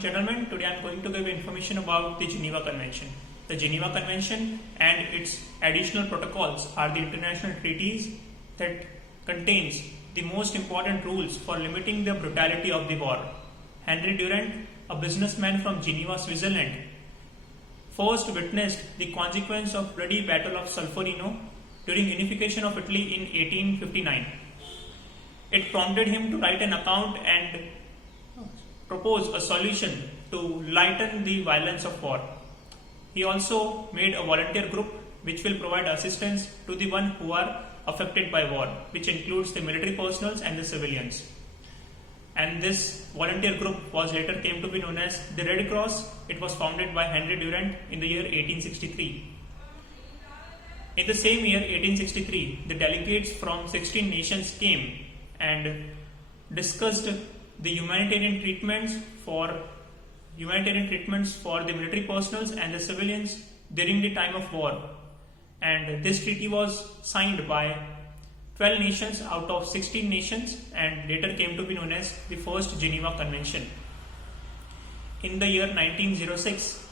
Gentlemen, today I am going to give information about the Geneva Convention. The Geneva Convention and its additional protocols are the international treaties that contains the most important rules for limiting the brutality of the war. Henry Durant, a businessman from Geneva, Switzerland, first witnessed the consequence of bloody Battle of Solferino during unification of Italy in 1859. It prompted him to write an account and propose a solution to lighten the violence of war. He also made a volunteer group which will provide assistance to the one who are affected by war, which includes the military personnel and the civilians. And this volunteer group was later came to be known as the Red Cross. It was founded by Henry Durant in the year 1863. In the same year, 1863, the delegates from 16 nations came and discussed the humanitarian treatments for the military personnel and the civilians during the time of war. And this treaty was signed by 12 nations out of 16 nations and later came to be known as the First Geneva Convention. In the year 1906,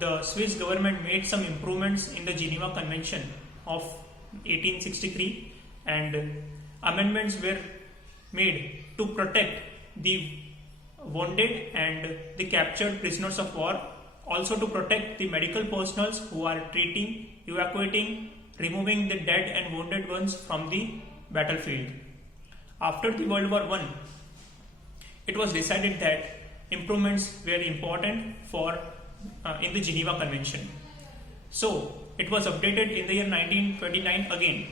the Swiss government made some improvements in the Geneva Convention of 1863 and amendments were made to protect the wounded and the captured prisoners of war, also to protect the medical personnel who are treating, evacuating, removing the dead and wounded ones from the battlefield. After the World War I, it was decided that improvements were important for in the Geneva Convention. So it was updated in the year 1929 again,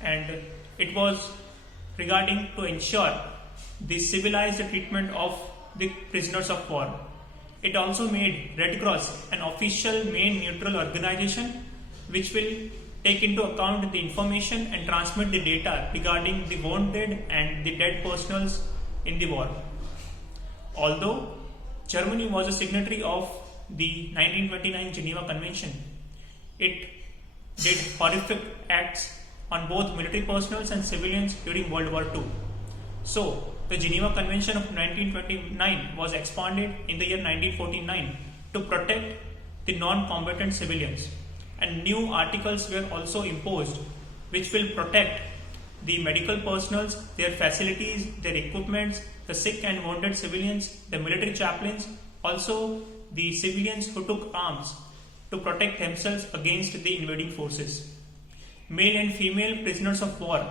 and it was regarding to ensure the civilized treatment of the prisoners of war. It also made Red Cross an official main neutral organization which will take into account the information and transmit the data regarding the wounded and the dead personnel in the war. Although Germany was a signatory of the 1929 Geneva Convention, it did horrific acts on both military personnel and civilians during World War II. So, the Geneva Convention of 1929 was expanded in the year 1949 to protect the non-combatant civilians, and new articles were also imposed which will protect the medical personnel, their facilities, their equipments, the sick and wounded civilians, the military chaplains, also the civilians who took arms to protect themselves against the invading forces. Male and female prisoners of war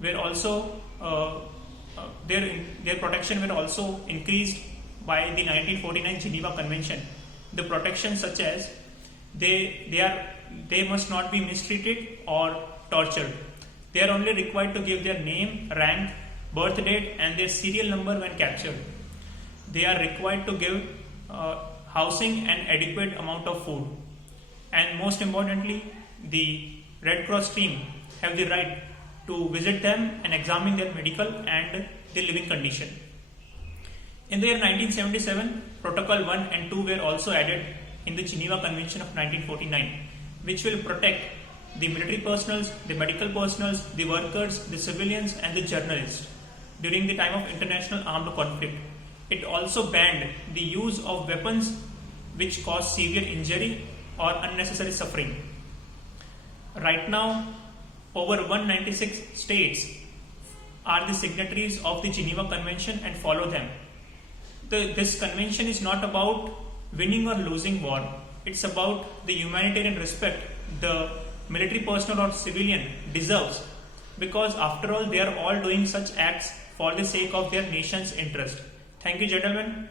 were also their protection were also increased by the 1949 Geneva Convention. The protection such as they must not be mistreated or tortured. They are only required to give their name, rank, birth date and their serial number when captured. They are required to give housing and adequate amount of food. And most importantly, the Red Cross team have the right to visit them and examine their medical and their living condition. In the year 1977, Protocol 1 and 2 were also added in the Geneva Convention of 1949, which will protect the military personnel, the medical personnel, the workers, the civilians and the journalists during the time of international armed conflict. It also banned the use of weapons which cause severe injury or unnecessary suffering. Right now, over 196 states are the signatories of the Geneva Convention and follow them. This convention is not about winning or losing war. It's about the humanitarian respect the military personnel or civilian deserves, because after all they are all doing such acts for the sake of their nation's interest. Thank you, gentlemen.